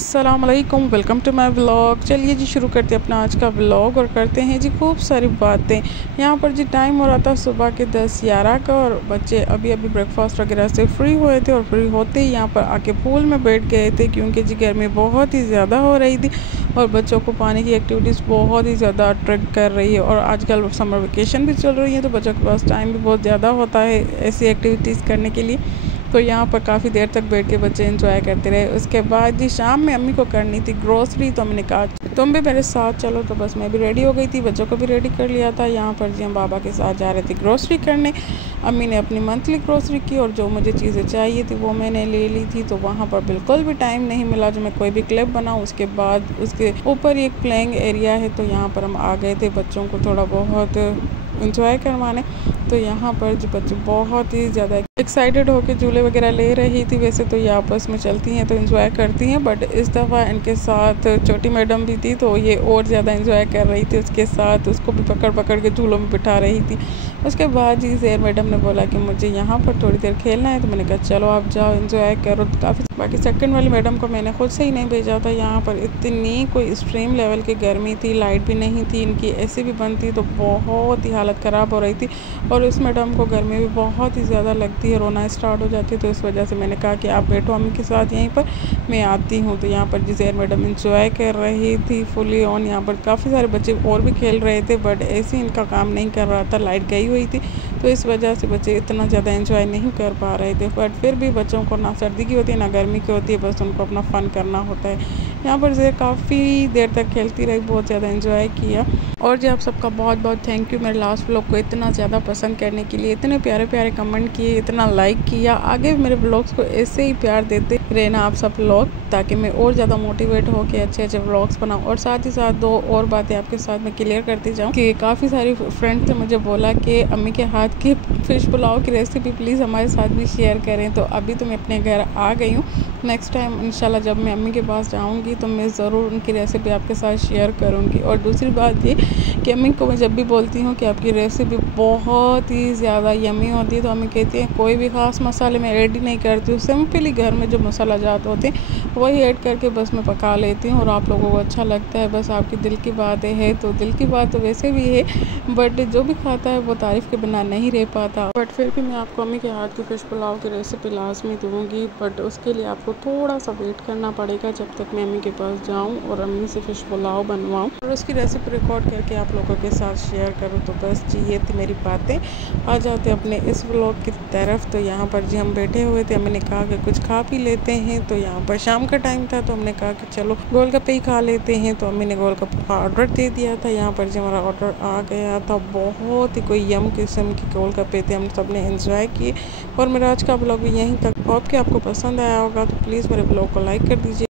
अस्सलाम वालेकुम, welcome to my vlog. चलिए जी शुरू करते हैं अपना आज का व्लॉग और करते हैं जी खूब सारी बातें। यहाँ पर जी टाइम हो रहा था सुबह के 10-11 का और बच्चे अभी अभी ब्रेकफास्ट वगैरह से फ्री हुए थे और फ्री होते ही यहाँ पर आके पूल में बैठ गए थे क्योंकि जी गर्मी बहुत ही ज़्यादा हो रही थी और बच्चों को पानी की एक्टिविटीज़ बहुत ही ज़्यादा अट्रैक्ट कर रही है और आजकल समर वेकेशन भी चल रही है तो बच्चों के पास टाइम भी बहुत ज़्यादा होता है ऐसी एक्टिविटीज़ करने के लिए। तो यहाँ पर काफ़ी देर तक बैठ के बच्चे एंजॉय करते रहे। उसके बाद जी शाम में अम्मी को करनी थी ग्रोसरी, तो मैंने कहा तुम भी मेरे साथ चलो, तो बस मैं भी रेडी हो गई थी, बच्चों को भी रेडी कर लिया था। यहाँ पर जी हम बाबा के साथ जा रहे थे ग्रोसरी करने। अम्मी ने अपनी मंथली ग्रोसरी की और जो मुझे चीज़ें चाहिए थी वो मैंने ले ली थी। तो वहाँ पर बिल्कुल भी टाइम नहीं मिला जो मैं कोई भी क्लिप बनाऊँ। उसके बाद उसके ऊपर एक प्लेइंग एरिया है तो यहाँ पर हम आ गए थे बच्चों को थोड़ा बहुत इंजॉय करवाने। तो यहाँ पर जो बच्चे बहुत ही ज़्यादा एक्साइटेड होकर झूले वगैरह ले रही थी। वैसे तो ये आपस में चलती हैं तो इंजॉय करती हैं, बट इस दफ़ा इनके साथ छोटी मैडम भी थी तो ये और ज़्यादा इंजॉय कर रही थी। उसके साथ उसको भी पकड़ पकड़ के झूलों में बिठा रही थी। उसके बाद जी ज़ेर मैडम ने बोला कि मुझे यहाँ पर थोड़ी देर खेलना है, तो मैंने कहा चलो आप जाओ इंजॉय करो। तो काफ़ी बाकी सेकंड वाली मैडम को मैंने खुद से ही नहीं भेजा था। यहाँ पर इतनी कोई एक्सट्रीम लेवल की गर्मी थी, लाइट भी नहीं थी, इनकी ऐसी भी बंद थी तो बहुत ही हालत ख़राब हो रही थी और इस मैडम को गर्मी भी बहुत ही ज़्यादा लगती है, रोना स्टार्ट हो जाती है। तो इस वजह से मैंने कहा कि आप बैठो अम्मी के साथ यहीं पर, मैं आती हूँ। तो यहाँ पर जी ज़ेर मैडम इंजॉय कर रही थी फुली ऑन। यहाँ पर काफ़ी सारे बच्चे और भी खेल रहे थे बट ऐसे इनका काम नहीं कर रहा था, लाइट गई हुई थी तो इस वजह से बच्चे इतना ज़्यादा एंजॉय नहीं कर पा रहे थे। बट फिर भी बच्चों को ना सर्दी की होती है ना गर्मी की होती है, बस उनको अपना फ़न करना होता है। यहाँ पर ज़ेर काफ़ी देर तक खेलती रही, बहुत ज़्यादा एंजॉय किया। और जी आप सबका बहुत बहुत थैंक यू मेरे लास्ट व्लॉग को इतना ज़्यादा पसंद करने के लिए, इतने प्यारे प्यारे कमेंट किए, इतना लाइक किया। आगे मेरे व्लॉग्स को ऐसे ही प्यार देते रहना आप सब लोग, ताकि मैं और ज़्यादा मोटिवेट हो के अच्छे अच्छे व्लॉग्स बनाऊँ। और साथ ही साथ दो और बातें आपके साथ मैं क्लियर करती जाऊँ कि काफ़ी सारी फ्रेंड्स ने मुझे बोला कि अम्मी के हाथ की फ़िश पुलाव की रेसिपी प्लीज़ हमारे साथ भी शेयर करें। तो अभी तो मैं अपने घर आ गई हूँ, नेक्स्ट टाइम इंशाल्लाह जब मैं अम्मी के पास जाऊँगी तो मैं ज़रूर उनकी रेसिपी आपके साथ शेयर करूँगी। और दूसरी बात ये कि अम्मी को मैं जब भी बोलती हूँ कि आपकी रेसिपी बहुत ही ज़्यादा यमी होती है तो अम्मी कहती हैं कोई भी ख़ास मसाले मैं ऐड ही नहीं करती हूँ, सिंपली घर में जो मसाला जात होते हैं वही ऐड करके बस मैं पका लेती हूँ और आप लोगों को अच्छा लगता है। बस आपकी दिल की बात है तो दिल की बात तो वैसे भी है, बट जो भी खाता है वो तारीफ़ के बिना नहीं रह पाता। बट फिर भी मैं आपको अम्मी के हाथ की फ़िश पुलाव की रेसिपी लाजमी दूँगी, बट उसके लिए आपको थोड़ा सा वेट करना पड़ेगा जब तक मैं अम्मी के पास जाऊँ और अम्मी से फ़िश पुलाव बनवाऊँ और उसकी रेसिपी रिकॉर्ड करके आप लोगों के साथ शेयर करूँ। तो बस जी ये थी मेरी बातें। आ जाते अपने इस व्लॉग की तरफ। तो यहाँ पर जी हम बैठे हुए थे, हमने कहा कि कुछ खा पी लेते हैं। तो यहाँ पर शाम का टाइम था तो हमने कहा कि चलो गोलगप्पे ही खा लेते हैं। तो अम्मी ने गोलगप्पे का ऑर्डर दे दिया था। यहाँ पर जी हमारा ऑर्डर आ गया था, बहुत ही कोई यम किस्म के गोलगप्पे थे, हम सब ने एंजॉय किए। और मेरा आज का व्लॉग भी यहीं तक। होप कि आपको पसंद आया होगा, तो प्लीज़ मेरे व्लॉग को लाइक कर दीजिए।